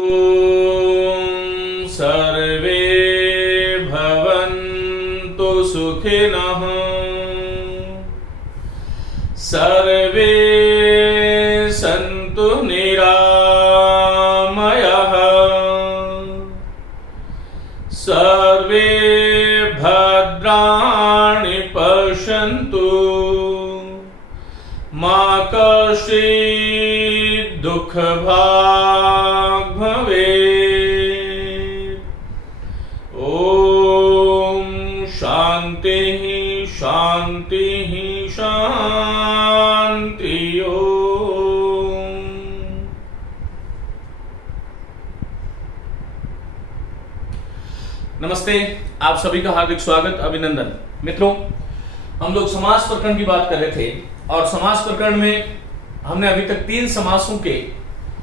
ॐ सर्वे भवन्तु सुखिनः सर्वे सन्तु निरामयाः सर्वे भद्राणि पश्यन्तु मा कश्चित् दुःखभाग् भवेत्। ॐ शान्तिः शान्तिः शान्ति। नमस्ते, आप सभी का हार्दिक स्वागत, अभिनंदन। मित्रों, हम लोग समास प्रकरण की बात कर रहे थे और समास प्रकरण में हमने अभी तक 3 समासों के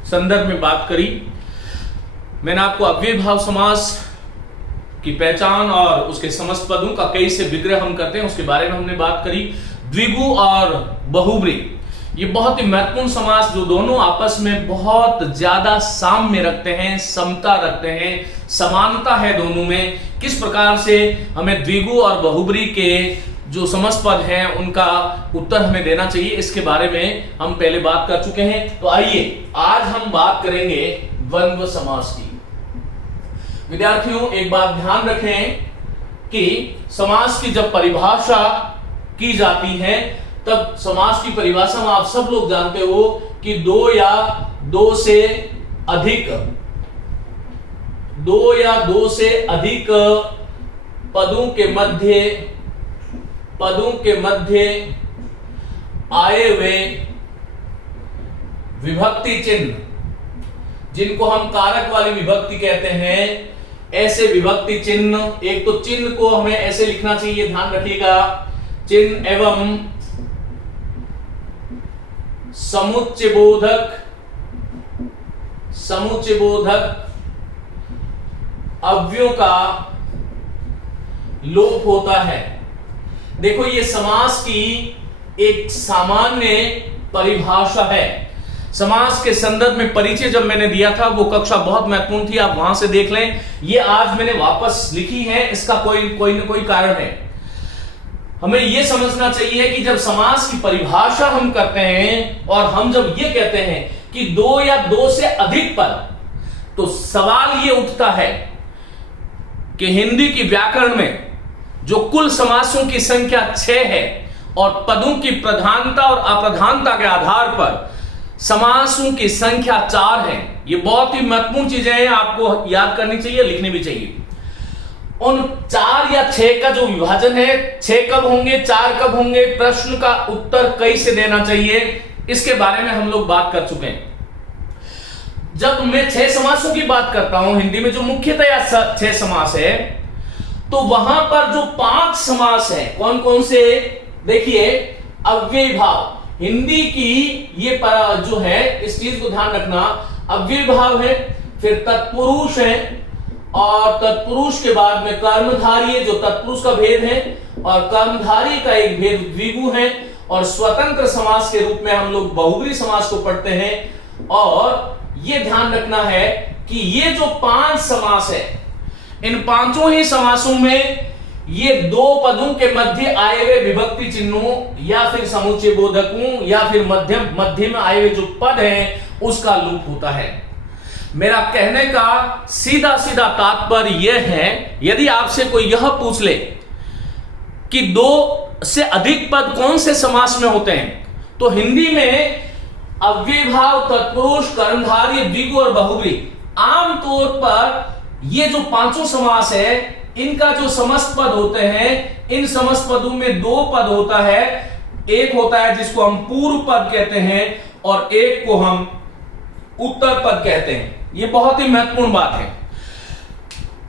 संदर्भ में बात करी। मैंने आपको अव्ययी भाव समास की पहचान और उसके समस्त पदों का कैसे विग्रह हम करते हैं उसके बारे में हमने बात करी। द्विगु और बहुब्री ये बहुत ही महत्वपूर्ण समास जो दोनों आपस में बहुत ज्यादा साम्य रखते हैं, समता रखते हैं, समानता है दोनों में। किस प्रकार से हमें द्विगु और बहुब्री के जो समस्त पद हैं उनका उत्तर हमें देना चाहिए, इसके बारे में हम पहले बात कर चुके हैं। तो आइए आज हम बात करेंगे द्वंद्व समास की। विद्यार्थियों, एक बात ध्यान रखें कि समास की जब परिभाषा की जाती है तब समास की परिभाषा में आप सब लोग जानते हो कि 2 या 2 से अधिक पदों के मध्य आए हुए विभक्ति चिन्ह, जिनको हम कारक वाली विभक्ति कहते हैं, ऐसे विभक्ति चिन्ह, एक तो चिन्ह को हमें ऐसे लिखना चाहिए, ध्यान रखिएगा, चिन्ह एवं समुच्चयबोधक अव्ययों का लोप होता है। देखो, ये समास की एक सामान्य परिभाषा है। समास के संदर्भ में परिचय जब मैंने दिया था वो कक्षा बहुत महत्वपूर्ण थी, आप वहां से देख लें। ये आज मैंने वापस लिखी है, इसका कोई न कोई कारण है। हमें यह समझना चाहिए कि जब समास की परिभाषा हम करते हैं और हम जब ये कहते हैं कि 2 या 2 से अधिक पद, तो सवाल ये उठता है कि हिंदी की व्याकरण में जो कुल समासों की संख्या 6 है और पदों की प्रधानता और अप्रधानता के आधार पर समासों की संख्या 4 है। ये बहुत ही महत्वपूर्ण चीजें हैं, आपको याद करनी चाहिए, लिखनी भी चाहिए। उन 4 या 6 का जो विभाजन है, 6 कब होंगे, 4 कब होंगे, प्रश्न का उत्तर कैसे देना चाहिए, इसके बारे में हम लोग बात कर चुके हैं। जब मैं 6 समासों की बात करता हूं हिंदी में, जो मुख्यतया 6 समास है, तो वहां पर जो 5 समास है, कौन कौन से, देखिए, अव्ययी भाव। हिंदी की ये जो है, इस चीज को ध्यान रखना, अव्ययी भाव है, फिर तत्पुरुष है, और तत्पुरुष के बाद में कर्मधारय, जो तत्पुरुष का भेद है, और कर्मधारय का एक भेद द्विगु है, और स्वतंत्र समास के रूप में हम लोग बहुब्री समास को पढ़ते हैं। और ये ध्यान रखना है कि ये जो 5 समास है, इन 5 ही समासों में ये 2 पदों के मध्य आए हुए विभक्ति चिन्हों या फिर समुच्चय बोधकों या फिर मध्य में आए हुए जो पद हैं उसका लोप होता है। मेरा कहने का सीधा तात्पर्य यह है, यदि आपसे कोई यह पूछ ले कि 2 से अधिक पद कौन से समास में होते हैं, तो हिंदी में अव्ययी भाव, तत्पुरुष, कर्मधारय, द्विगु और बहुब्री, आमतौर पर ये जो 5 समास है, इनका जो समस्त पद होते हैं, इन समस्त पदों में 2 पद होता है। एक होता है जिसको हम पूर्व पद कहते हैं और एक को हम उत्तर पद कहते हैं। ये बहुत ही महत्वपूर्ण बात है।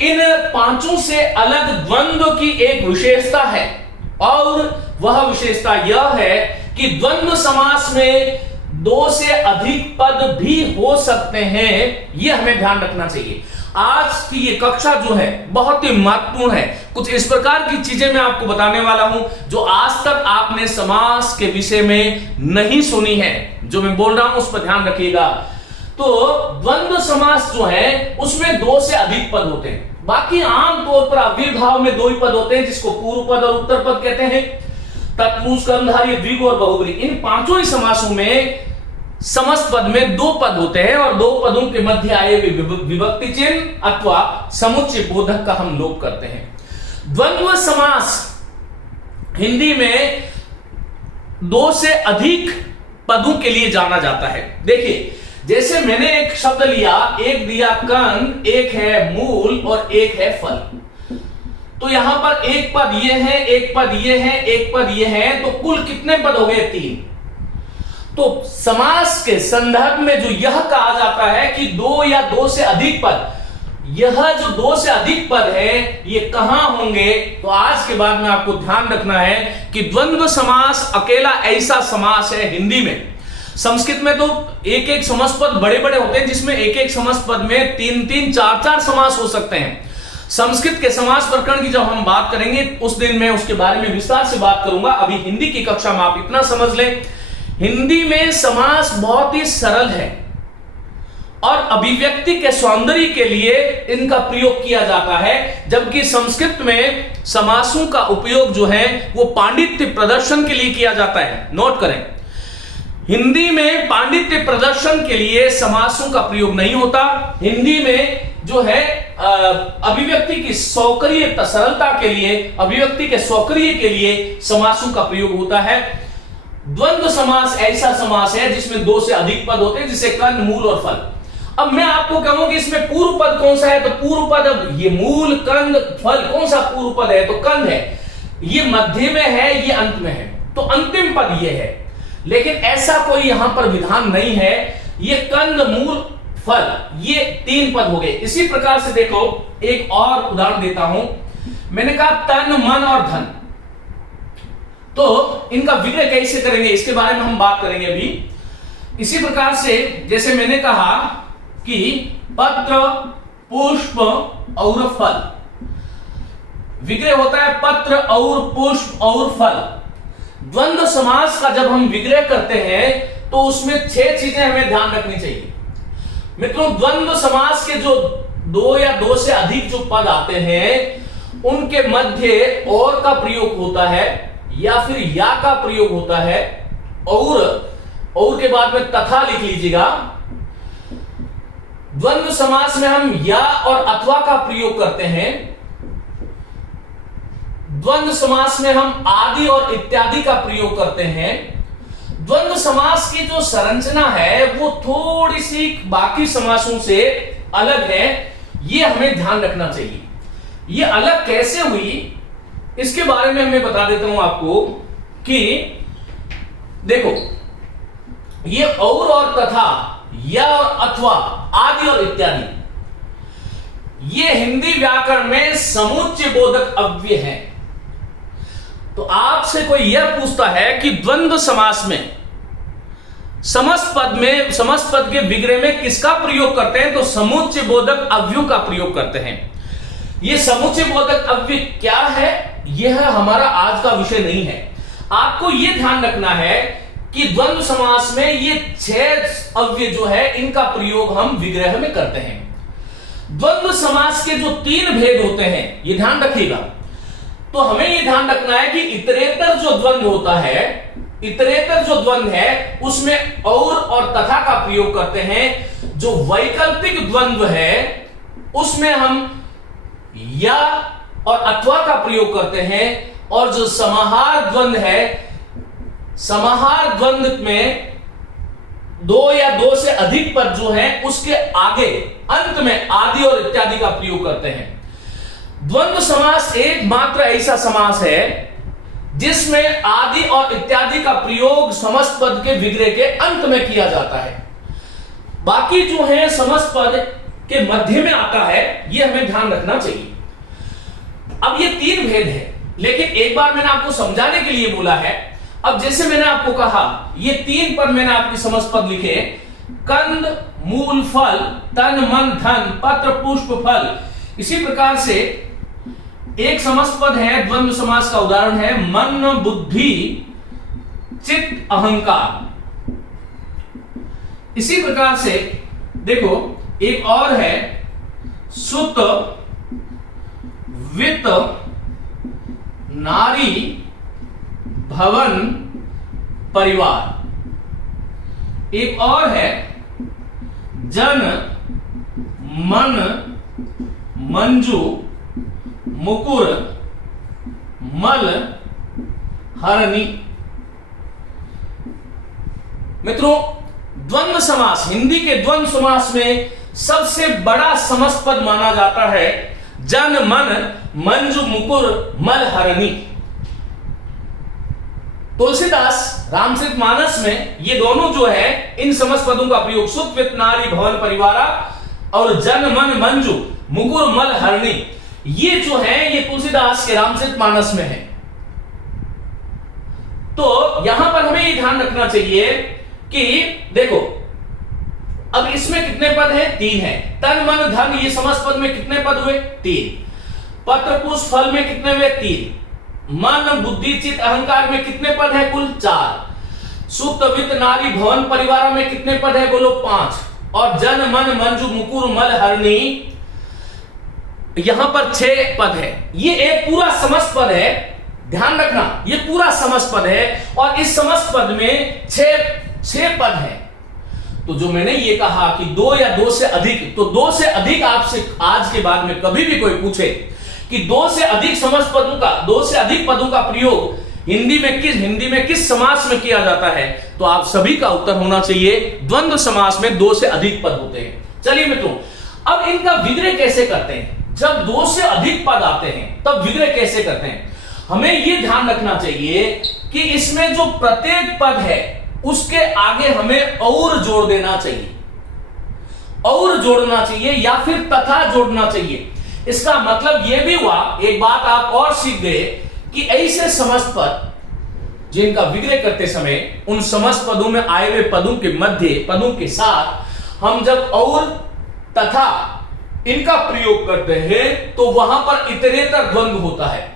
इन 5 से अलग द्वंद्व की एक विशेषता है, और वह विशेषता यह है कि द्वंद्व समास में 2 से अधिक पद भी हो सकते हैं। यह हमें ध्यान रखना चाहिए। आज की ये कक्षा जो है बहुत ही महत्वपूर्ण है। कुछ इस प्रकार की चीजें मैं आपको बताने वाला हूं जो आज तक आपने समास के विषय में नहीं सुनी है। जो मैं बोल रहा हूं उस पर ध्यान रखिएगा। तो द्वंद्व समास जो है उसमें दो से अधिक पद होते हैं। बाकी आमतौर पर अव्ययभाव में दो ही पद होते हैं, जिसको पूर्व पद और उत्तर पद कहते हैं। तत्पुरुष, कर्मधारय, द्विगु और बहुब्री, इन पांचों ही समासों में समस्त पद में दो पद होते हैं और दो पदों के मध्य आए विभक्ति चिन्ह अथवा समुच्चय बोधक का हम लोप करते हैं। द्वंद्व समास हिंदी में दो से अधिक पदों के लिए जाना जाता है। देखिए, जैसे मैंने एक शब्द लिया, एक दिया कंद, एक है मूल और एक है फल, तो यहां पर एक पद ये है, एक पद ये है, एक पद ये है, तो कुल कितने पद हो गए? 3। तो समास के संदर्भ में जो यह कहा जाता है कि दो या दो से अधिक पद, यह जो दो से अधिक पद है ये कहां होंगे? तो आज के बाद में आपको ध्यान रखना है कि द्वंद्व समास अकेला ऐसा समास है हिंदी में। संस्कृत में तो एक एक समास पद बड़े बड़े होते हैं, जिसमें एक एक समास पद में 3-3, 4-4 समास हो सकते हैं। संस्कृत के समास प्रकरण की जब हम बात करेंगे उस दिन मैं उसके बारे में विस्तार से बात करूंगा। अभी हिंदी की कक्षा में आप इतना समझ लें, हिंदी में समास बहुत ही सरल है और अभिव्यक्ति के सौंदर्य के लिए इनका प्रयोग किया जाता है, जबकि संस्कृत में समासों का उपयोग जो है वो पांडित्य प्रदर्शन के लिए किया जाता है। नोट करें, हिंदी में पांडित्य प्रदर्शन के लिए समासों का प्रयोग नहीं होता। हिंदी में जो है अभिव्यक्ति की सौकर्य सरलता के लिए, अभिव्यक्ति के सौकर्य के लिए समासों का प्रयोग होता है। द्वंद्व समास ऐसा समास है जिसमें दो से अधिक पद होते हैं, जिसे कंद, मूल और फल। अब मैं आपको कहूं कि इसमें पूर्व पद कौन सा है, तो पूर्व पद, अब ये मूल, कंद, फल, कौन सा पूर्व पद है? तो कंद है। ये मध्य में है, ये अंत में है, तो अंतिम पद ये है। लेकिन ऐसा कोई यहां पर विधान नहीं है। ये कंद, मूल, फल, ये 3 पद हो गए। इसी प्रकार से देखो, एक और उदाहरण देता हूं। मैंने कहा तन, मन और धन, तो इनका विग्रह कैसे करेंगे इसके बारे में हम बात करेंगे अभी। इसी प्रकार से जैसे मैंने कहा कि पत्र, पुष्प और फल, विग्रह होता है पत्र और पुष्प और फल। द्वंद्व समास का जब हम विग्रह करते हैं तो उसमें 6 चीजें हमें ध्यान रखनी चाहिए। मित्रों, द्वंद्व समास के जो दो या दो से अधिक जो पद आते हैं उनके मध्य और का प्रयोग होता है या फिर या का प्रयोग होता है, और के बाद में तथा लिख लीजिएगा। द्वंद्व समास में हम या और अथवा का प्रयोग करते हैं। द्वंद्व समास में हम आदि और इत्यादि का प्रयोग करते हैं। द्वंद्व समास की जो संरचना है वो थोड़ी सी बाकी समासों से अलग है, ये हमें ध्यान रखना चाहिए। ये अलग कैसे हुई इसके बारे में मैं बता देता हूं आपको कि देखो, ये और तथा, या और अथवा, आदि और इत्यादि, ये हिंदी व्याकरण में समुच्चय बोधक अव्यय है। तो आपसे कोई यह पूछता है कि द्वंद्व समास में समस्त पद के विग्रह में किसका प्रयोग करते हैं, तो समुच्चय बोधक अव्ययों का प्रयोग करते हैं। ये समुच्चय बोधक अव्यय क्या है, यह हमारा आज का विषय नहीं है। आपको यह ध्यान रखना है कि द्वंद्व समास में ये 6 अव्यय जो है इनका प्रयोग हम विग्रह में करते हैं। द्वंद्व समास के जो 3 भेद होते हैं ये ध्यान रखिएगा। तो हमें यह ध्यान रखना है कि इतरेतर जो द्वंद्व होता है, इतरेतर जो द्वंद्व है उसमें और तथा का प्रयोग करते हैं। जो वैकल्पिक द्वंद्व है उसमें हम या और अथवा का प्रयोग करते हैं, और जो समाहार द्वंद्व है, समाहार द्वंद्व में 2 या 2 से अधिक पद जो है उसके आगे अंत में आदि और इत्यादि का प्रयोग करते हैं। द्वंद्व समास एकमात्र ऐसा समास है जिसमें आदि और इत्यादि का प्रयोग समस्त पद के विग्रह के अंत में किया जाता है। बाकी जो है समस्त पद के मध्य में आता है, यह हमें ध्यान रखना चाहिए। अब ये 3 भेद है, लेकिन एक बार मैंने आपको समझाने के लिए बोला है। अब जैसे मैंने आपको कहा ये 3 पद मैंने आपकी समस्त पद लिखे, कंद, मूल, फल, तन, मन, धन, पत्र, पुष्प, फल। इसी प्रकार से एक समस्त पद है द्वंद्व समास का उदाहरण है मन, बुद्धि, चित्त, अहंकार। इसी प्रकार से देखो एक और है सुत वित्त नारी भवन परिवार। एक और है जन मन मंजू मुकुर मल हरणी। मित्रों, द्वंद्व समास, हिंदी के द्वंद्व समास में सबसे बड़ा समस्त माना जाता है जन मन मंजू मुकुर मल हरणी। तुलसीदास रामचरितमानस में ये दोनों जो है इन समस्त पदों का प्रयोग सुत वित्त नारी भवन परिवारा और जन मन मंजू मुकुर मल हरणी, ये जो है ये तुलसीदास के रामचरितमानस में है। तो यहां पर हमें ये ध्यान रखना चाहिए कि देखो अब इसमें कितने पद हैं? 3 है। तन मन धन ये समस्त पद में कितने पद हुए? 3। पत्र पुष्प फल में कितने हुए? 3। मन बुद्धि चित्त अहंकार में कितने पद है? कुल 4। सुत वित्त नारी भवन परिवार में कितने पद है? बोलो 5। और जन मन मंजू मुकुर मल हरणी यहां पर 6 पद है। ये एक पूरा समस्त पद है, ध्यान रखना, ये पूरा समस्त पद है और इस समस्त पद में 6 पद है। तो जो मैंने ये कहा कि 2 या 2 से अधिक, तो 2 से अधिक आपसे आज के बाद में कभी भी कोई पूछे कि 2 से अधिक समस्त पदों का, 2 से अधिक पदों का प्रयोग हिंदी में किस समास में किया जाता है, तो आप सभी का उत्तर होना चाहिए द्वंद्व समास में 2 से अधिक पद होते हैं। चलिए मित्रों, अब इनका विग्रह कैसे करते हैं? जब 2 से अधिक पद आते हैं तब विग्रह कैसे करते हैं? हमें यह ध्यान रखना चाहिए कि इसमें जो प्रत्येक पद है उसके आगे हमें और जोड़ देना चाहिए, और जोड़ना चाहिए या फिर तथा जोड़ना चाहिए। इसका मतलब यह भी हुआ, एक बात आप और सीख गए कि ऐसे समस्त पद जिनका विग्रह करते समय उन समस्त पदों में आए हुए पदों के मध्य, पदों के साथ हम जब और तथा इनका प्रयोग करते हैं तो वहां पर इतरेतर द्वंद्व होता है।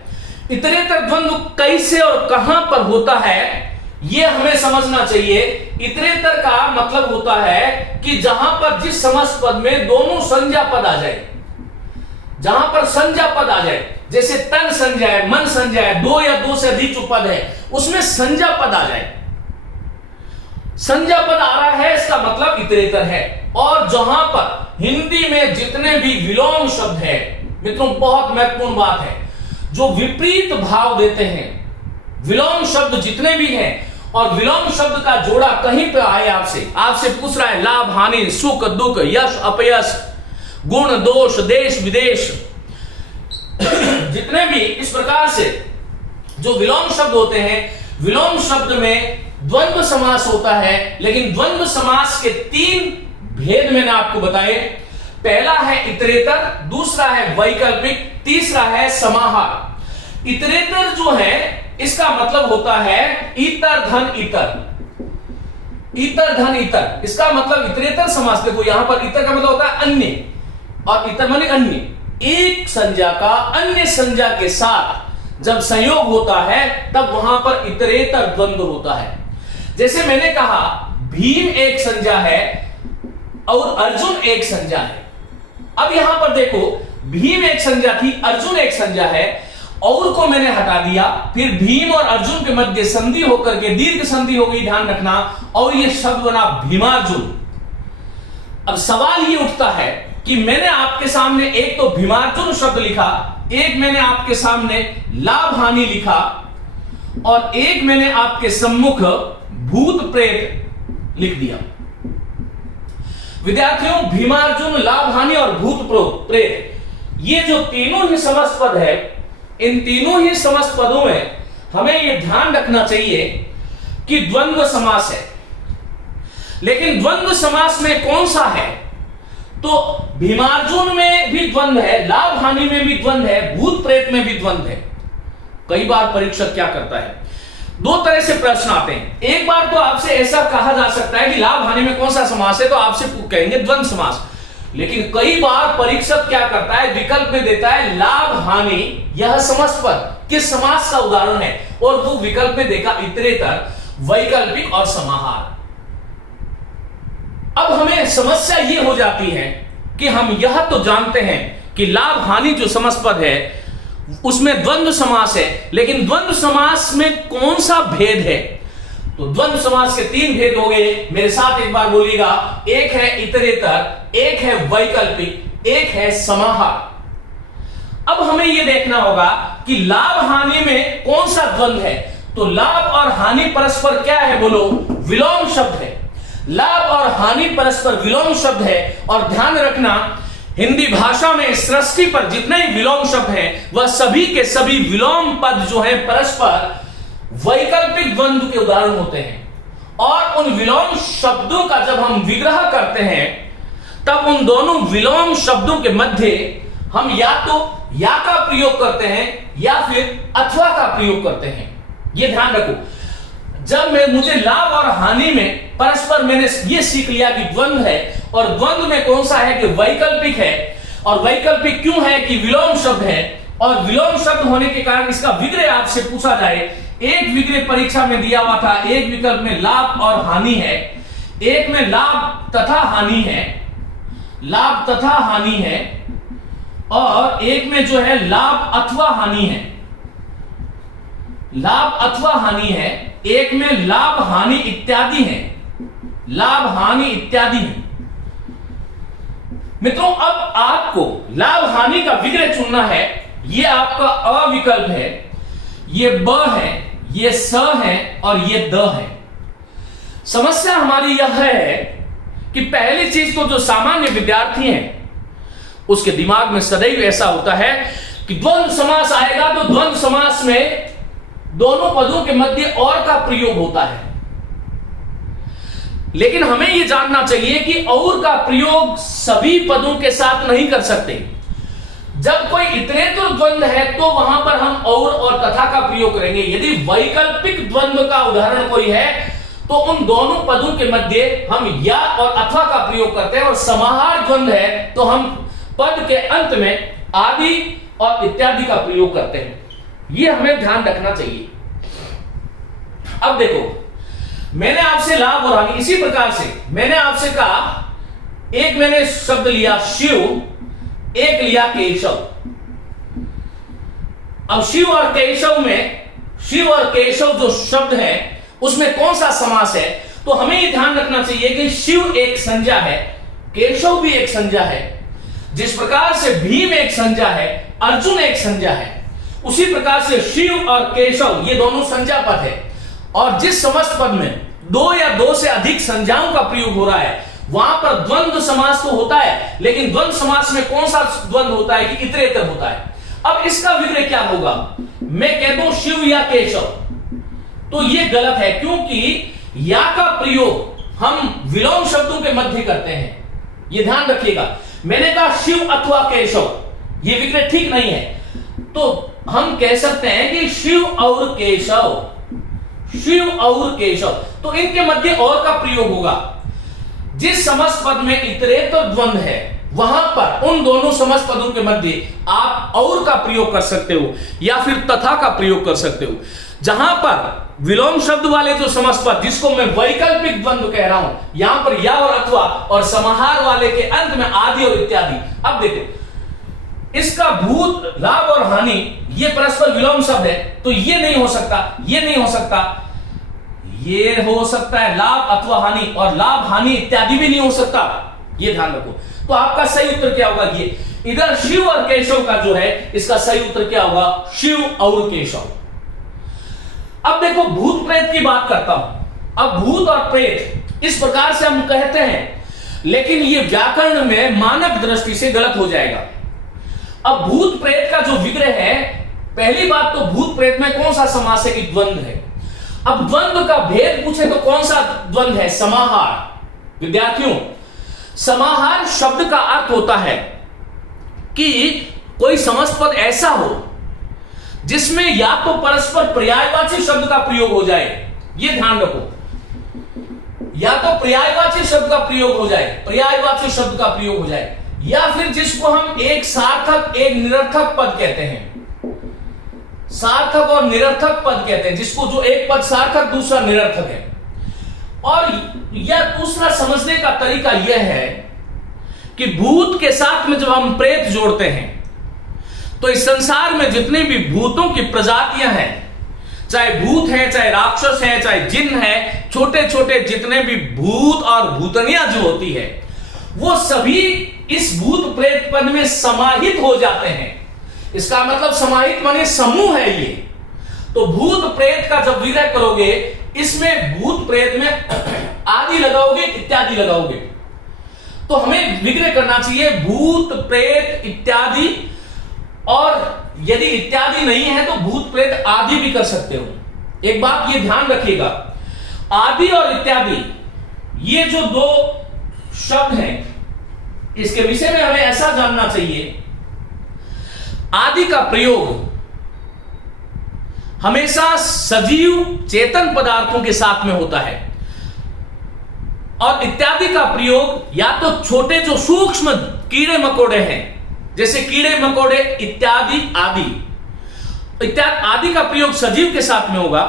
इतरेतर द्वंद्व कैसे और कहां पर होता है यह हमें समझना चाहिए। इतरेतर का मतलब होता है कि जहां पर जिस समस्त पद में दोनों संज्ञा पद आ जाए, जहां पर संज्ञा पद आ जाए, जैसे तन संज्ञा है, मन संज्ञा है, 2 या 2 से अधिक जो पद है उसमें संज्ञा पद आ जाए, संज्ञा पद आ रहा है, इसका मतलब इतरेतर है। और जहां पर हिंदी में जितने भी विलोम शब्द है, मित्रों बहुत महत्वपूर्ण बात है, जो विपरीत भाव देते हैं, विलोम शब्द जितने भी हैं, और विलोम शब्द का जोड़ा कहीं पे आए आपसे पूछ रहा है लाभ हानि सुख दुख यश अपयश गुण दोष देश विदेश, जितने भी इस प्रकार से जो विलोम शब्द होते हैं, विलोम शब्द में द्वंद्व समास होता है। लेकिन द्वंद्व समास के 3 भेद मैंने आपको बताए। पहला है इतरेतर, दूसरा है वैकल्पिक, तीसरा है समाहार। इतरेतर जो है इसका मतलब होता है इतर धन इतर, इतर धन इतर, इसका मतलब इतरेतर समास। देखो यहां पर इतर का मतलब होता है अन्य, और इतर माने अन्य, एक संज्ञा का अन्य संज्ञा के साथ जब संयोग होता है तब वहां पर इतरेतर द्वंद्व होता है। जैसे मैंने कहा भीम एक संज्ञा है और अर्जुन एक संज्ञा है। अब यहां पर देखो भीम एक संज्ञा थी, अर्जुन एक संज्ञा है, और को मैंने हटा दिया, फिर भीम और अर्जुन के मध्य संधि होकर के दीर्घ संधि हो गई, ध्यान रखना, और यह शब्द बना भीमार्जुन। अब सवाल ये उठता है कि मैंने आपके सामने एक तो भीमार्जुन शब्द लिखा, एक मैंने आपके सामने लाभ हानि लिखा, और एक मैंने आपके सम्मुख भूत प्रेत लिख दिया। विद्यार्थियों, भीमार्जुन, लाभ हानि और भूत प्रेत, ये जो तीनों ही समस्त पद है, इन तीनों ही समस्त पदों में हमें यह ध्यान रखना चाहिए कि द्वंद्व समास है। लेकिन द्वंद्व समास में कौन सा है? तो भीमार्जुन में भी द्वंद्व है, लाभ हानि में भी द्वंद्व है, भूत प्रेत में भी द्वंद्व है। कई बार परीक्षक क्या करता है, 2 तरह से प्रश्न आते हैं। एक बार तो आपसे ऐसा कहा जा सकता है कि लाभ हानि में कौन सा समास है, तो आपसे कहेंगे द्वंद्व समास। लेकिन कई बार परीक्षक क्या करता है, विकल्प में देता है लाभ हानि यह समस्त पद किस समास का उदाहरण है, और वो विकल्प में देखा इतरेतर, वैकल्पिक और समाहार। अब हमें समस्या यह हो जाती है कि हम यह तो जानते हैं कि लाभ हानि जो समास पद है उसमें द्वंद्व समास है, लेकिन द्वंद्व समास में कौन सा भेद है? तो द्वंद्व समास के 3 भेद हो गए, मेरे साथ एक बार बोलिएगा। एक है इतरेतर, एक है वैकल्पिक, एक है समाहार। अब हमें यह देखना होगा कि लाभ हानि में कौन सा द्वंद्व है। तो लाभ और हानि परस्पर क्या है? बोलो, विलोम शब्द है। लाभ और हानि परस्पर विलोम शब्द है। और ध्यान रखना, हिंदी भाषा में सृष्टि पर जितने विलोम शब्द हैं वह सभी के सभी विलोम पद जो है परस्पर वैकल्पिक द्वंद्व के उदाहरण होते हैं। और उन विलोम शब्दों का जब हम विग्रह करते हैं तब उन दोनों विलोम शब्दों के मध्य हम या तो या का प्रयोग करते हैं या फिर अथवा का प्रयोग करते हैं। यह ध्यान रखो, जब मुझे लाभ और हानि में परस्पर मैंने यह सीख लिया कि द्वंद्व है, और द्वंद्व में कौन सा है कि वैकल्पिक है। और वैकल्पिक क्यों है कि विलोम शब्द है, और विलोम शब्द होने के कारण इसका विग्रह आपसे पूछा जाए। एक विग्रह परीक्षा में दिया हुआ था, एक विकल्प में लाभ और हानि है, एक में लाभ तथा हानि है, लाभ तथा हानि है, और एक में जो है लाभ अथवा हानि है, लाभ अथवा हानि है, एक में लाभ हानि इत्यादि है, लाभ हानि इत्यादि है। मित्रों, अब आपको लाभ हानि का विग्रह चुनना है। यह आपका अ विकल्प है, यह ब है, यह स है और यह द है। समस्या हमारी यह है कि पहली चीज तो जो सामान्य विद्यार्थी हैं उसके दिमाग में सदैव ऐसा होता है कि द्वंद्व समास आएगा तो द्वंद्व समास में दोनों पदों के मध्य और का प्रयोग होता है। लेकिन हमें यह जानना चाहिए कि और का प्रयोग सभी पदों के साथ नहीं कर सकते। जब कोई इतरेतर द्वंद्व है तो वहां पर हम और तथा का प्रयोग करेंगे। यदि वैकल्पिक द्वंद्व का उदाहरण कोई है तो उन दोनों पदों के मध्य हम या और अथवा का प्रयोग करते हैं। और समाहार द्वंद्व है तो हम पद के अंत में आदि और इत्यादि का प्रयोग करते हैं। यह हमें ध्यान रखना चाहिए। अब देखो, मैंने आपसे लाभ और हानि, इसी प्रकार से मैंने आपसे कहा, एक मैंने शब्द लिया शिव, एक लिया केशव। अब शिव और केशव में, शिव और केशव जो शब्द है उसमें कौन सा समास है? तो हमें यह ध्यान रखना चाहिए कि शिव एक संज्ञा है, केशव भी एक संज्ञा है। जिस प्रकार से भीम एक संज्ञा है, अर्जुन एक संज्ञा है, उसी प्रकार से शिव और केशव ये दोनों संज्ञा पद है। और जिस समस्त पद में 2 या 2 से अधिक संज्ञाओं का प्रयोग हो रहा है वहां पर द्वंद्व समास तो होता है, लेकिन द्वंद्व समास में कौन सा द्वंद्व होता है कि इतरेतर होता है। अब इसका विग्रह क्या होगा? मैं कह दूं शिव या केशव, तो यह गलत है, क्योंकि या का प्रयोग हम विलोम शब्दों के मध्य करते हैं। यह ध्यान रखिएगा। मैंने कहा शिव अथवा केशव, यह विग्रह ठीक नहीं है। तो हम कह सकते हैं कि शिव और केशव, शिव और केशव, तो इनके मध्य और का प्रयोग होगा। जिस समस्त पद में इतरेतर द्वंद्व है वहां पर उन दोनों समस्त पदों के मध्य आप और का प्रयोग कर सकते हो या फिर तथा का प्रयोग कर सकते हो। जहां पर विलोम शब्द वाले जो समस्त पद, जिसको मैं वैकल्पिक द्वंद्व कह रहा हूं, यहां पर या और अथवा, और समाहार वाले के अंत में आदि और इत्यादि। अब देखो, इसका भूत, लाभ और हानि ये परस्पर विलोम शब्द है, तो ये नहीं हो सकता, ये नहीं हो सकता, ये हो सकता है लाभ अथवा हानि, और लाभ हानि इत्यादि भी नहीं हो सकता। ये ध्यान रखो। तो आपका सही उत्तर क्या होगा? ये इधर शिव और केशव का जो है इसका सही उत्तर क्या होगा? शिव और केशव। अब देखो, भूत प्रेत की बात करता हूं। अब भूत और प्रेत इस प्रकार से हम कहते हैं, लेकिन ये व्याकरण में मानक दृष्टि से गलत हो जाएगा। अब भूत प्रेत का जो विग्रह है, पहली बात तो भूत प्रेत में कौन सा समास है कि द्वंद्व है। अब द्वंद्व का भेद पूछे तो कौन सा द्वंद्व है? समाहार। विद्यार्थियों, समाहार शब्द का अर्थ होता है कि कोई समस्त पद ऐसा हो जिसमें या तो परस्पर पर्यायवाची शब्द का प्रयोग हो जाए, यह ध्यान रखो, या तो पर्यायवाची शब्द का प्रयोग हो जाए, पर्यायवाची शब्द का प्रयोग हो जाए, या फिर जिसको हम एक सार्थक एक निरर्थक पद कहते हैं। सार्थक और निरर्थक पद कहते हैं, जिसको जो एक पद सार्थक दूसरा निरर्थक है। और यह दूसरा समझने का तरीका यह है कि भूत के साथ में जब हम प्रेत जोड़ते हैं तो इस संसार में जितने भी भूतों की प्रजातियां हैं, चाहे भूत है, चाहे राक्षस है, चाहे जिन है, छोटे छोटे जितने भी भूत और भूतनियां जो होती है, वो सभी इस भूत प्रेत पद में समाहित हो जाते हैं। इसका मतलब समाहित माने समूह है ये। तो भूत प्रेत का जब विग्रह करोगे, इसमें भूत प्रेत में आदि लगाओगे, इत्यादि लगाओगे, तो हमें विग्रह करना चाहिए भूत प्रेत इत्यादि, और यदि इत्यादि नहीं है तो भूत प्रेत आदि भी कर सकते हो। एक बात ये ध्यान रखिएगा, आदि और इत्यादि ये जो दो शब्द हैं, इसके विषय में हमें ऐसा जानना चाहिए, आदि का प्रयोग हमेशा सजीव चेतन पदार्थों के साथ में होता है, और इत्यादि का प्रयोग या तो छोटे जो सूक्ष्म कीड़े मकोड़े हैं, जैसे कीड़े मकोड़े इत्यादि आदि, इत्यादि आदि का प्रयोग सजीव के साथ में होगा।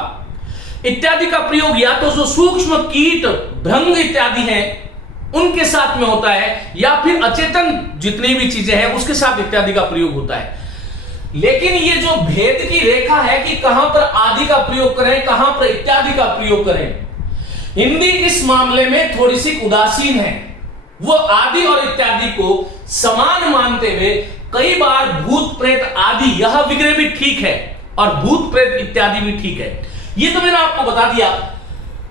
इत्यादि का प्रयोग या तो जो सूक्ष्म कीट भृंग इत्यादि हैं उनके साथ में होता है, या फिर अचेतन जितनी भी चीजें हैं उसके साथ इत्यादि का प्रयोग होता है। लेकिन ये जो भेद की रेखा है कि कहां पर आदि का प्रयोग करें, कहां पर इत्यादि का प्रयोग करें, हिंदी इस मामले में थोड़ी सी उदासीन है। वो आदि और इत्यादि को समान मानते हुए कई बार भूत प्रेत आदि यह विग्रह भी ठीक है और भूत प्रेत इत्यादि भी ठीक है। ये तो मैंने आपको बता दिया।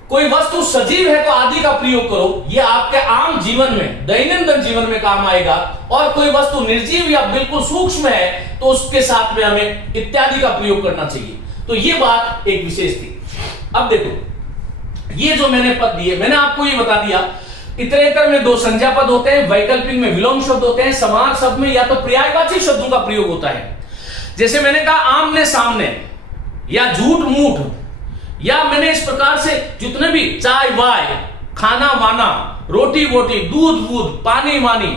कोई वस्तु सजीव है तो आदि का प्रयोग करो, ये आपके आम जीवन में, दैनंदिन जीवन में काम आएगा। और कोई वस्तु निर्जीव या बिल्कुल सूक्ष्म है तो उसके साथ में हमें इत्यादि का प्रयोग करना चाहिए। तो ये बात एक विशेष थी। अब देखो, ये जो मैंने पद दिए, मैंने आपको ये बता दिया, इतरेतर में दो संज्ञा पद होते हैं, वैकल्पिक में विलोम शब्द होते हैं, समास शब्द में या तो पर्यायवाची शब्दों का प्रयोग होता है। जैसे मैंने कहा आमने सामने, या झूठ मूठ, या मैंने इस प्रकार से जितने भी चाय वाय, खाना वाना, रोटी वोटी, दूध वूध, पानी मानी,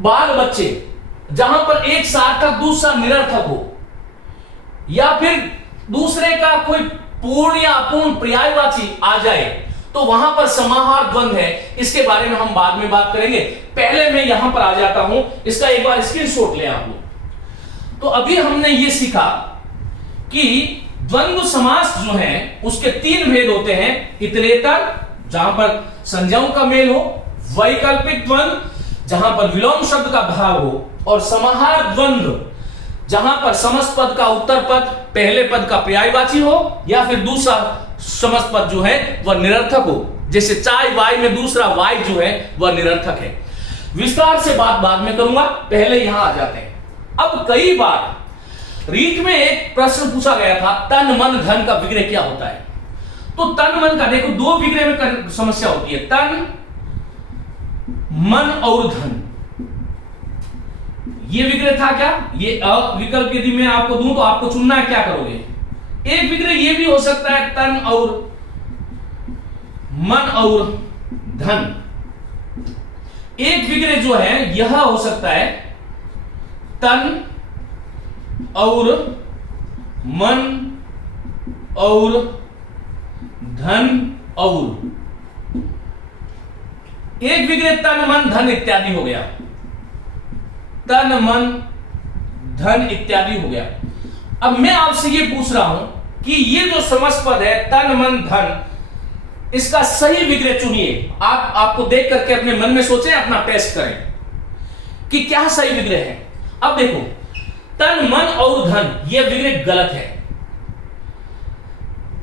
बाल बच्चे, जहां पर एक सार्थक दूसरा निरर्थक हो, या फिर दूसरे का कोई पूर्ण या अपूर्ण पर्यायवाची आ जाए, तो वहां पर समाहार द्वंद्व है। इसके बारे में हम बाद में बात करेंगे। पहले मैं यहां पर आ जाता हूं, इसका एक बार स्क्रीनशॉट ले आप लोग। तो अभी हमने ये सीखा कि द्वंद्व समास जो है उसके तीन भेद होते हैं। इतरेतर जहां पर संज्ञाओं का मेल हो, वैकल्पिक द्वंद्व जहां पर विलोम शब्द का भाव हो, और समाहार द्वंद्व जहां पर समस्त पद का उत्तर पद पहले पद का पर्यायवाची हो, या फिर दूसरा समस्त पद जो है वह निरर्थक हो। जैसे चाय वाय में दूसरा वाय जो है वह निरर्थक है। विस्तार से बात बाद में करूंगा, पहले यहां आ जाते हैं। अब कई बार रीत में एक प्रश्न पूछा गया था, तन मन धन का विग्रह क्या होता है। तो तन मन का देखो दो विग्रह में समस्या होती है, तन मन और धन। ये विग्रह था क्या, ये विकल्प यदि मैं आपको दूं तो आपको चुनना है, क्या करोगे। एक विग्रह ये भी हो सकता है तन और मन और धन। एक विग्रह जो है यह हो सकता है तन और मन और धन, और एक विग्रह तन मन धन इत्यादि हो गया, तन मन धन इत्यादि हो गया। अब मैं आपसे ये पूछ रहा हूं कि ये जो समस्त पद है तन मन धन, इसका सही विग्रह चुनिए। आपको देख करके अपने मन में सोचें, अपना टेस्ट करें कि क्या सही विग्रह है। अब देखो, तन मन और धन ये विग्रह गलत है।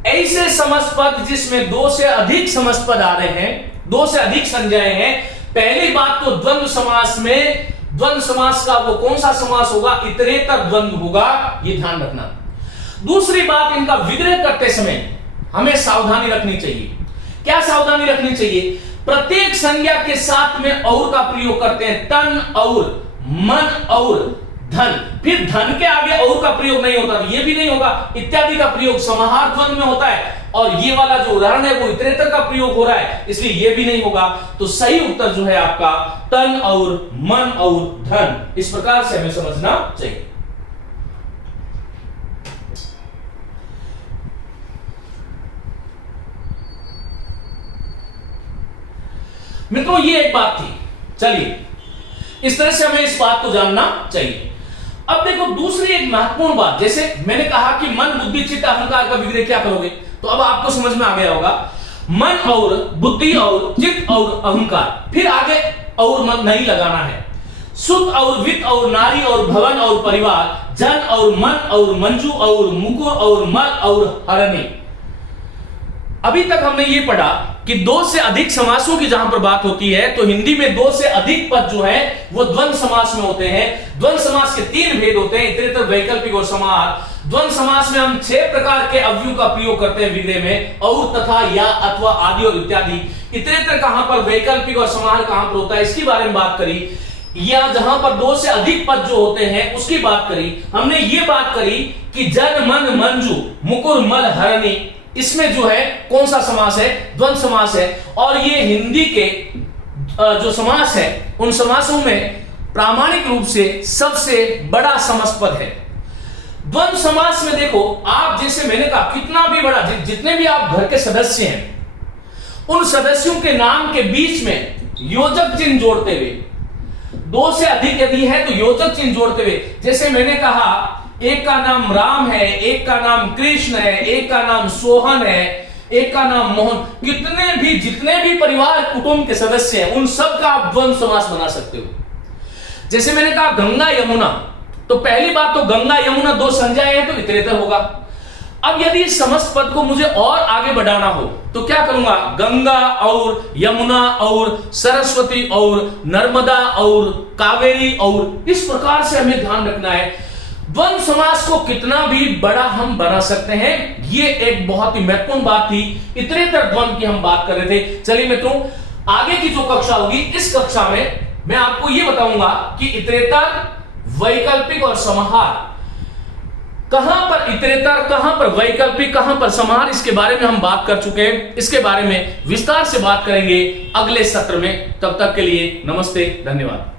ऐसे समस्त पद जिसमें दो से अधिक समस्त पद आ रहे हैं, दो से अधिक संज्ञाएं हैं। पहली बात तो द्वंद्व समास में, द्वंद्व समास का वो कौन सा समास होगा, इतरेतर द्वंद्व होगा, ये ध्यान रखना। दूसरी बात, इनका विग्रह करते समय हमें सावधानी रखनी चाहिए। क्या सावधानी रखनी चाहिए, प्रत्येक संज्ञा के साथ में और का प्रयोग करते हैं, तन और मन और धन, फिर धन के आगे और का प्रयोग नहीं होता, ये भी नहीं होगा। इत्यादि का प्रयोग समाहार द्वंद्व में होता है, और ये वाला जो उदाहरण है वो इतरेतर का प्रयोग हो रहा है, इसलिए ये भी नहीं होगा। तो सही उत्तर जो है आपका तन और मन और धन। इस प्रकार से हमें समझना चाहिए। मित्रों ये एक बात थी। चलिए, इस तरह से हमें इस बात को जानना चाहिए। अब देखो दूसरी एक महत्वपूर्ण बात, जैसे मैंने कहा कि मन, बुद्धि, चित्त, अहंकार का विग्रह क्या करोगे, तो अब आपको समझ में आ गया होगा। मन और बुद्धि और चित्त और अहंकार, फिर आगे और मन नहीं लगाना है। सुत और वित्त और नारी और भवन और परिवार, जन और मन और मंजू और मुकुर और मल और हरणी। अभी तक हमने ये पढ़ा कि दो से अधिक समासों की जहां पर बात होती है तो हिंदी में दो से अधिक पद जो है वो द्वंद्व समास में होते हैं। द्वंद्व समास के तीन भेद होते हैं, इतरेतर, वैकल्पिक और समाहार। द्वंद्व समास में हम 6 प्रकार के अवयव का प्रयोग करते हैं विग्रह में, और, तथा, या, अथवा, आदि और इत्यादि। इतरेतर कहां पर, वैकल्पिक और समाहार कहां पर होता है, इसकी बारे में बात करी। या जहां पर दो से अधिक पद जो होते हैं उसकी बात करी। हमने ये बात करी कि जन, मन, मंजू, मुकुर, मल, हरणी, इसमें जो है कौन सा समास है, द्वंद्व समास है। और ये हिंदी के जो समास है उन समासों में प्रामाणिक रूप से सबसे बड़ा समस्त है। द्वंद्व समास में देखो आप, जैसे मैंने कहा, कितना भी बड़ा, जितने भी आप घर के सदस्य हैं उन सदस्यों के नाम के बीच में योजक चिन्ह जोड़ते हुए, दो से अधिक यदि है तो योजक चिन्ह जोड़ते हुए, जैसे मैंने कहा एक का नाम राम है, एक का नाम कृष्ण है, एक का नाम सोहन है, एक का नाम मोहन, कितने भी, जितने भी परिवार कुटुंब के सदस्य हैं उन सब का आप द्वंद्व समास बना सकते हो। जैसे मैंने कहा गंगा यमुना, तो पहली बात तो गंगा यमुना दो संज्ञाएं हैं तो इतरेतर होगा। अब यदि इस समस्त पद को मुझे और आगे बढ़ाना हो तो क्या करूंगा, गंगा और यमुना और सरस्वती और नर्मदा और कावेरी, और इस प्रकार से हमें ध्यान रखना है। द्वंद्व समास को कितना भी बड़ा हम बना सकते हैं, ये एक बहुत ही महत्वपूर्ण बात थी। इतरेतर द्वंद्व की हम बात कर रहे थे। चलिए मित्रों, आगे की जो कक्षा होगी इस कक्षा में मैं आपको ये बताऊंगा कि इतरेतर, वैकल्पिक और समाहार, कहां पर इतरेतर, कहां पर वैकल्पिक, कहां पर समाहार, इसके बारे में हम बात कर चुके हैं। इसके बारे में विस्तार से बात करेंगे अगले सत्र में। तब तक के लिए नमस्ते, धन्यवाद।